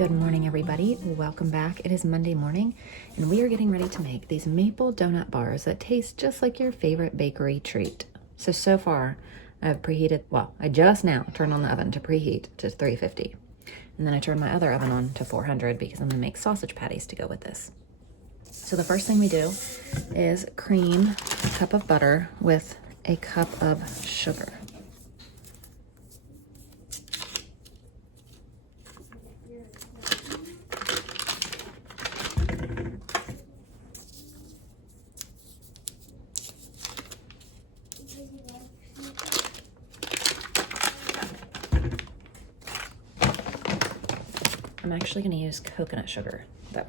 Good morning, everybody. Welcome back. It is Monday morning, and we are getting ready to make these maple donut bars that taste just like your favorite bakery treat. So far, I've preheated, well, I just now turned on the oven to preheat to 350. And then I turned my other oven on to 400 because I'm gonna make sausage patties to go with this. So the first thing we do is cream a cup of butter with a cup of sugar. I'm actually going to use coconut sugar, though.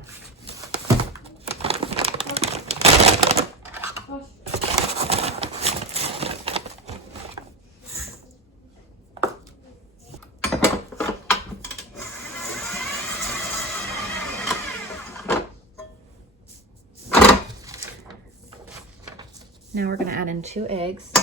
Now we're going to add in 2 eggs.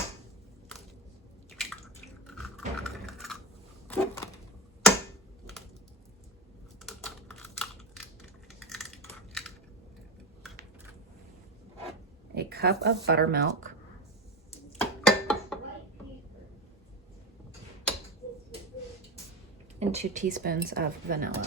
A cup of buttermilk, and 2 teaspoons of vanilla.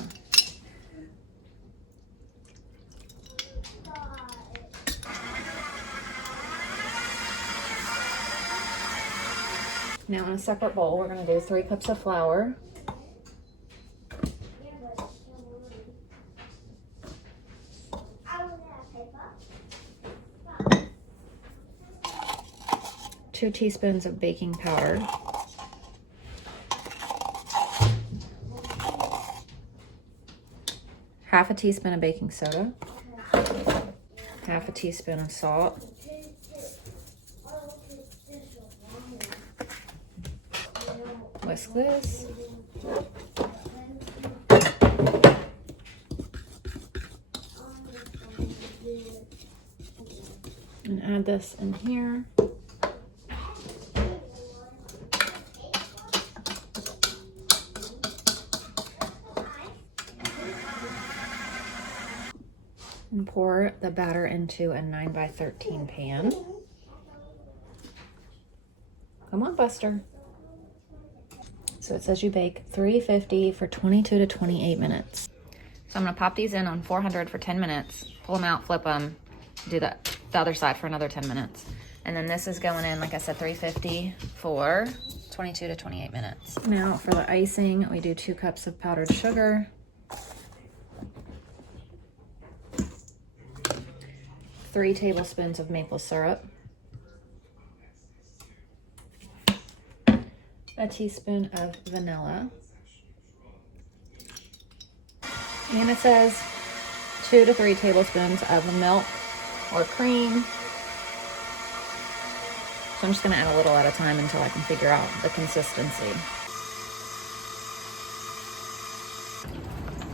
Now in a separate bowl, we're going to do 3 cups of flour, 2 teaspoons of baking powder, half a teaspoon of baking soda, half a teaspoon of salt, whisk this, and add this in here. And pour the batter into a 9x13 pan. Come on, Buster. So it says you bake 350 for 22 to 28 minutes. So I'm gonna pop these in on 400 for 10 minutes, pull them out, flip them, do the other side for another 10 minutes. And then this is going in, like I said, 350 for 22 to 28 minutes. Now for the icing, we do 2 cups of powdered sugar, 3 tablespoons of maple syrup, a teaspoon of vanilla, and it says 2 to 3 tablespoons of milk or cream. So I'm just gonna add a little at a time until I can figure out the consistency.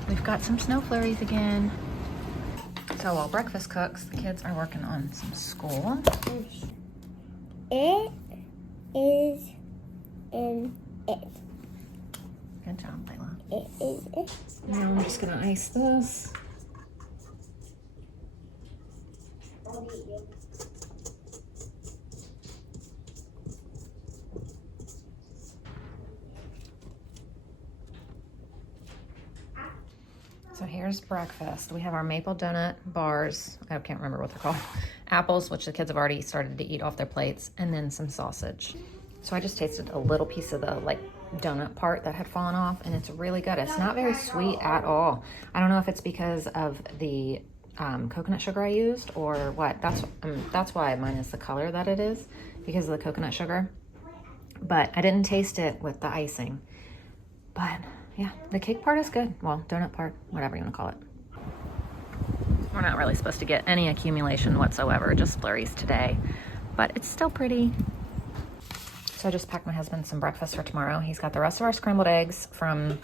We've got some snow flurries again. So while breakfast cooks, the kids are working on some school. It is in it. Good job, Layla. It is it. Now I'm just gonna ice this. So here's breakfast. We have our maple donut bars. I can't remember what they're called. Apples, which the kids have already started to eat off their plates, and then some sausage. So I just tasted a little piece of the donut part that had fallen off, and it's really good. It's not very sweet at all. I don't know if it's because of the coconut sugar I used or what. That's why mine is the color that it is, because of the coconut sugar. But I didn't taste it with the icing. But yeah, the cake part is good. Well, donut part, whatever you want to call it. We're not really supposed to get any accumulation whatsoever, just flurries today, but it's still pretty. So I just packed my husband some breakfast for tomorrow. He's got the rest of our scrambled eggs from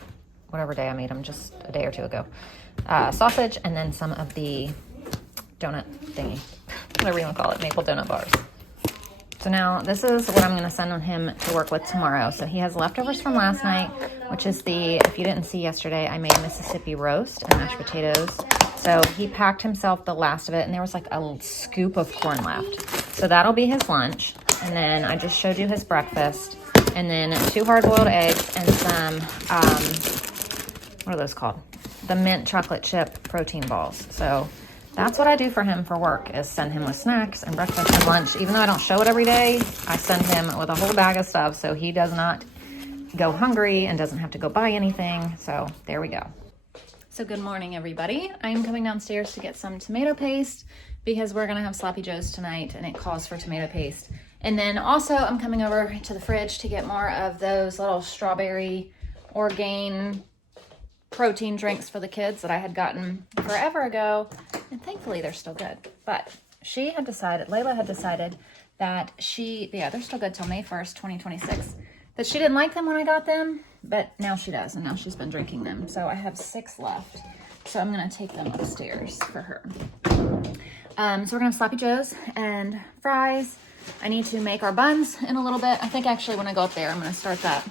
whatever day I made them, just a day or 2 ago. Sausage, and then some of the donut thingy, whatever you want to call it, maple donut bars. So now this is what I'm gonna send him to work with tomorrow. So he has leftovers from last night, which is if you didn't see yesterday, I made Mississippi roast and mashed potatoes. So he packed himself the last of it, and there was like a scoop of corn left. So that'll be his lunch. And then I just showed you his breakfast. And then 2 hard-boiled eggs and some, what are those called? The mint chocolate chip protein balls. So that's what I do for him for work, is send him with snacks and breakfast and lunch. Even though I don't show it every day, I send him with a whole bag of stuff so he does not go hungry and doesn't have to go buy anything. So there we go. So good morning, everybody. I am coming downstairs to get some tomato paste because we're gonna have Sloppy Joes tonight and it calls for tomato paste. And then also I'm coming over to the fridge to get more of those little strawberry Orgain protein drinks for the kids that I had gotten forever ago. And thankfully they're still good. But Layla had decided that they're still good till May 1st, 2026, that she didn't like them when I got them, but now she does, and now she's been drinking them. So I have 6 left. So I'm gonna take them upstairs for her. So we're gonna have Sloppy Joes and fries. I need to make our buns in a little bit. I think actually when I go up there, I'm gonna start that.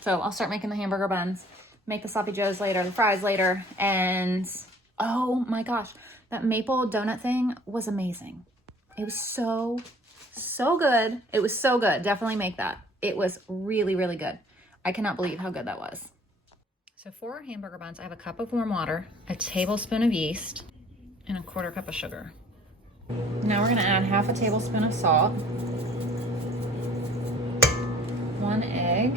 So I'll start making the hamburger buns, make the Sloppy Joes later, the fries later, and oh my gosh, that maple donut thing was amazing. It was so good. It was so good. Definitely make that. It was really, really good. I cannot believe how good that was. So for our hamburger buns, I have a cup of warm water, a tablespoon of yeast, and a 1/4 cup of sugar. Now we're gonna add 1/2 tablespoon of salt, 1 egg.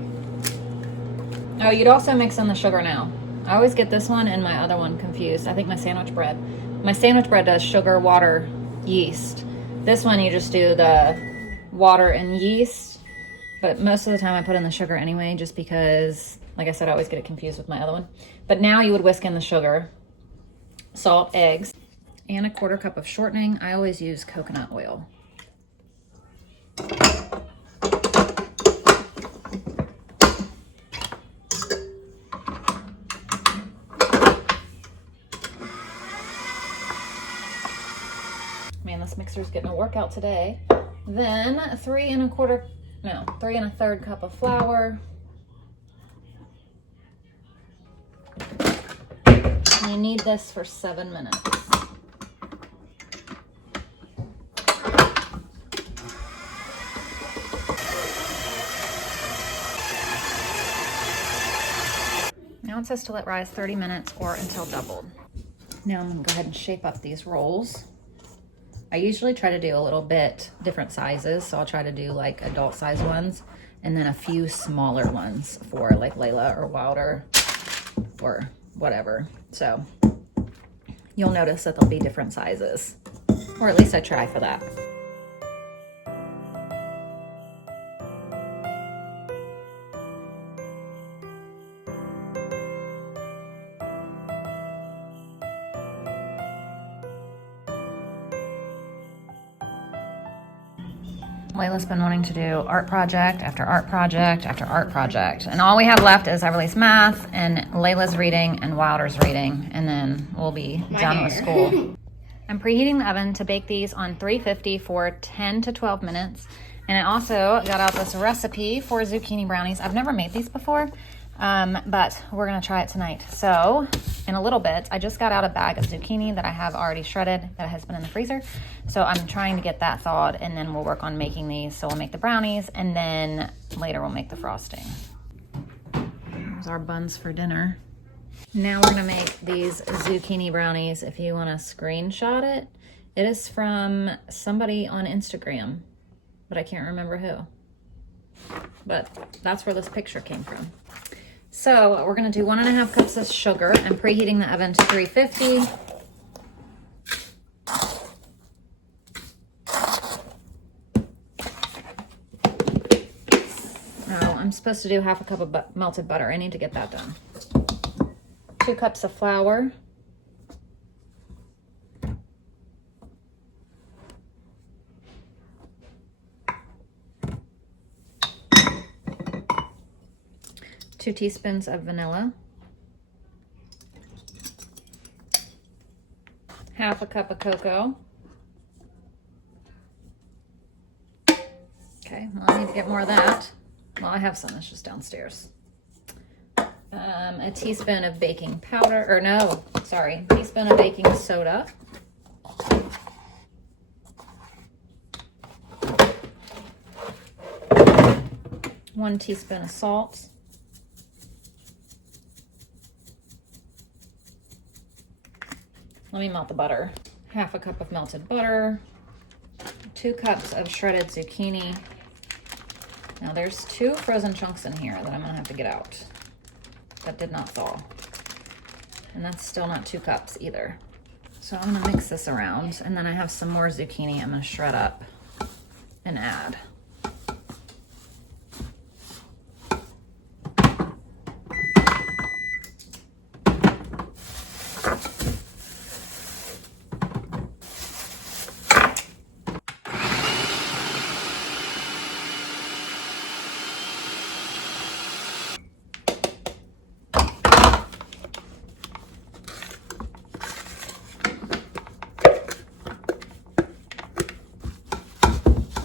Oh, you'd also mix in the sugar now. I always get this one and my other one confused. I think my sandwich bread does sugar, water, yeast. This one you just do the water and yeast, but most of the time I put in the sugar anyway, just because, like I said, I always get it confused with my other one. But now you would whisk in the sugar, salt, eggs, and a 1/4 cup of shortening. I always use coconut oil. Man, this mixer's getting a workout today. Then 3 1/3 cup of flour. You need this for 7 minutes. Now it says to let rise 30 minutes or until doubled. Now I'm gonna go ahead and shape up these rolls. I usually try to do a little bit different sizes, so I'll try to do like adult size ones and then a few smaller ones for like Layla or Wilder or whatever. So you'll notice that there'll be different sizes, or at least I try for that. Layla's been wanting to do art project after art project after art project. And all we have left is Everly's math and Layla's reading and Wilder's reading. And then we'll be done with school. I'm preheating the oven to bake these on 350 for 10 to 12 minutes. And I also got out this recipe for zucchini brownies. I've never made these before, but we're gonna try it tonight. So in a little bit, I just got out a bag of zucchini that I have already shredded that has been in the freezer. So I'm trying to get that thawed, and then we'll work on making these. So we'll make the brownies, and then later we'll make the frosting. There's our buns for dinner. Now we're gonna make these zucchini brownies. If you wanna screenshot it, it is from somebody on Instagram, but I can't remember who. But that's where this picture came from. So we're gonna do 1.5 cups of sugar. I'm preheating the oven to 350. Oh, I'm supposed to do 1/2 cup of melted butter. I need to get that done. 2 cups of flour. 2 teaspoons of vanilla, half a cup of cocoa. Okay, well, I need to get more of that. Well, I have some, it's just downstairs. A teaspoon of baking powder, or no, sorry, teaspoon of baking soda. One teaspoon of salt. Let me melt the butter. Half a cup of melted butter. 2 cups of shredded zucchini. Now there's 2 frozen chunks in here that I'm gonna have to get out. That did not thaw. And that's still not 2 cups either. So I'm gonna mix this around, and then I have some more zucchini I'm gonna shred up and add.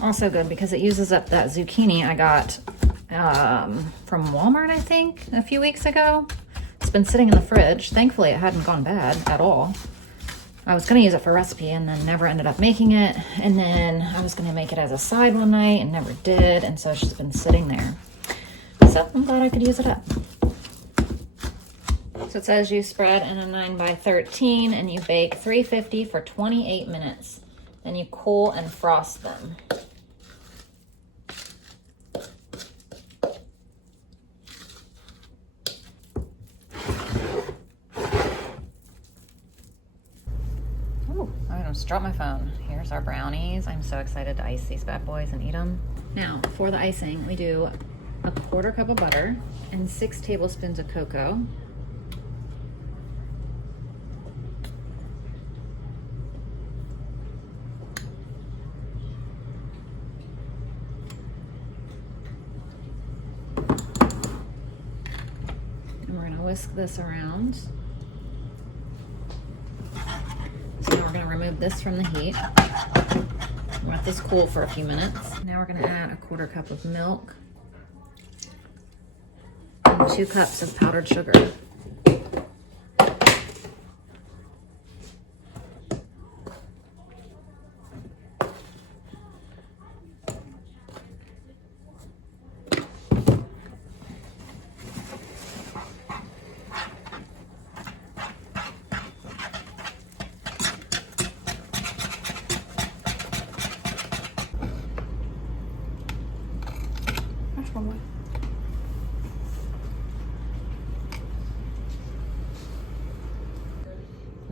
Also good because it uses up that zucchini I got from Walmart, I think, a few weeks ago. It's been sitting in the fridge. Thankfully, it hadn't gone bad at all. I was going to use it for a recipe and then never ended up making it. And then I was going to make it as a side one night and never did. And so it's just been sitting there. So I'm glad I could use it up. So it says you spread in a 9x13 and you bake 350 for 28 minutes. Then you cool and frost them. I almost dropped my phone. Here's our brownies. I'm so excited to ice these bad boys and eat them. Now, for the icing, we do a 1/4 cup of butter and 6 tablespoons of cocoa. And we're gonna whisk this around. So now we're going to remove this from the heat. Let this cool for a few minutes. Now we're going to add a 1/4 cup of milk and 2 cups of powdered sugar.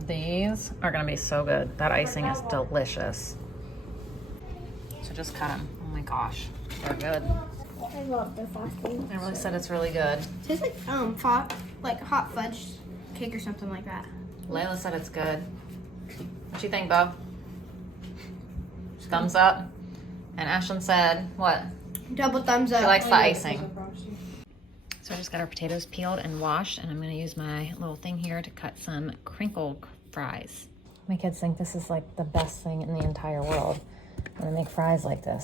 These are gonna be so good. That icing is delicious. So just cut them. Oh my gosh, they're good. I love the frosting. I really said it's really good. Tastes like hot fudge cake or something like that. Layla said it's good. What you think, Bo? Thumbs up. And Ashlyn said, what? Double thumbs up. She likes the icing. So I just got our potatoes peeled and washed, and I'm gonna use my little thing here to cut some crinkle fries. My kids think this is like the best thing in the entire world. I'm gonna make fries like this.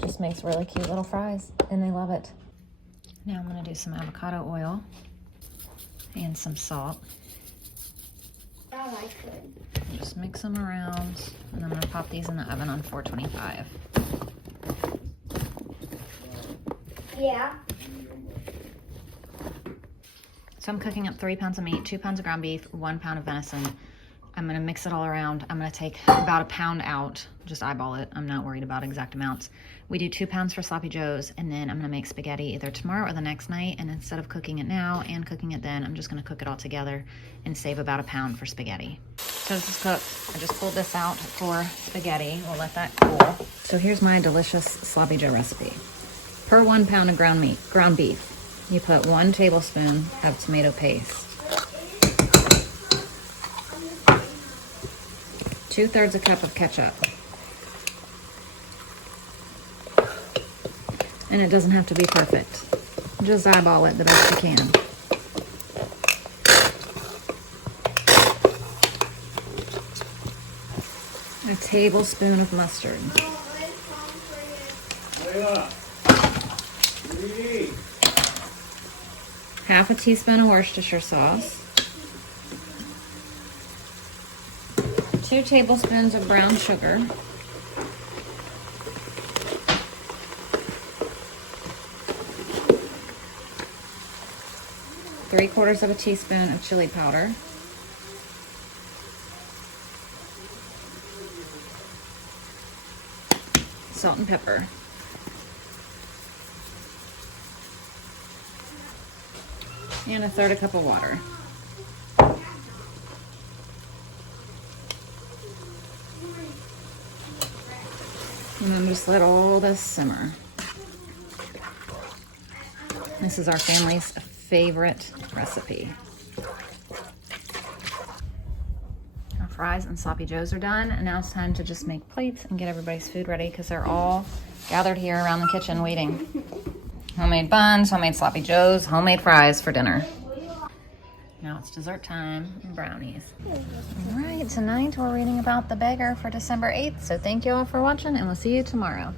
Just makes really cute little fries, and they love it. Now I'm gonna do some avocado oil and some salt. I like it. Just mix them around, and I'm gonna pop these in the oven on 425. Yeah. So I'm cooking up 3 pounds of meat, 2 pounds of ground beef, 1 pound of venison. I'm gonna mix it all around. I'm gonna take about a pound out, just eyeball it. I'm not worried about exact amounts. We do 2 pounds for sloppy joes, and then I'm gonna make spaghetti either tomorrow or the next night. And instead of cooking it now and cooking it then, I'm just gonna cook it all together and save about a pound for spaghetti. So this is cooked. I just pulled this out for spaghetti. We'll let that cool. So here's my delicious sloppy joe recipe. Per 1 pound of ground beef, you put 1 tablespoon of tomato paste, 2/3 a cup of ketchup. And it doesn't have to be perfect. Just eyeball it the best you can. A tablespoon of mustard. Half a teaspoon of Worcestershire sauce. 2 tablespoons of brown sugar. 3/4 of a teaspoon of chili powder. Salt and pepper. And 1/3 cup of water. And then just let all this simmer. This is our family's favorite recipe. Our fries and sloppy joes are done, and now it's time to just make plates and get everybody's food ready because they're all gathered here around the kitchen waiting. Homemade buns, homemade sloppy joes, homemade fries for dinner. Now it's dessert time and brownies. All right, tonight we're reading about the beggar for December 8th. So thank you all for watching, and we'll see you tomorrow.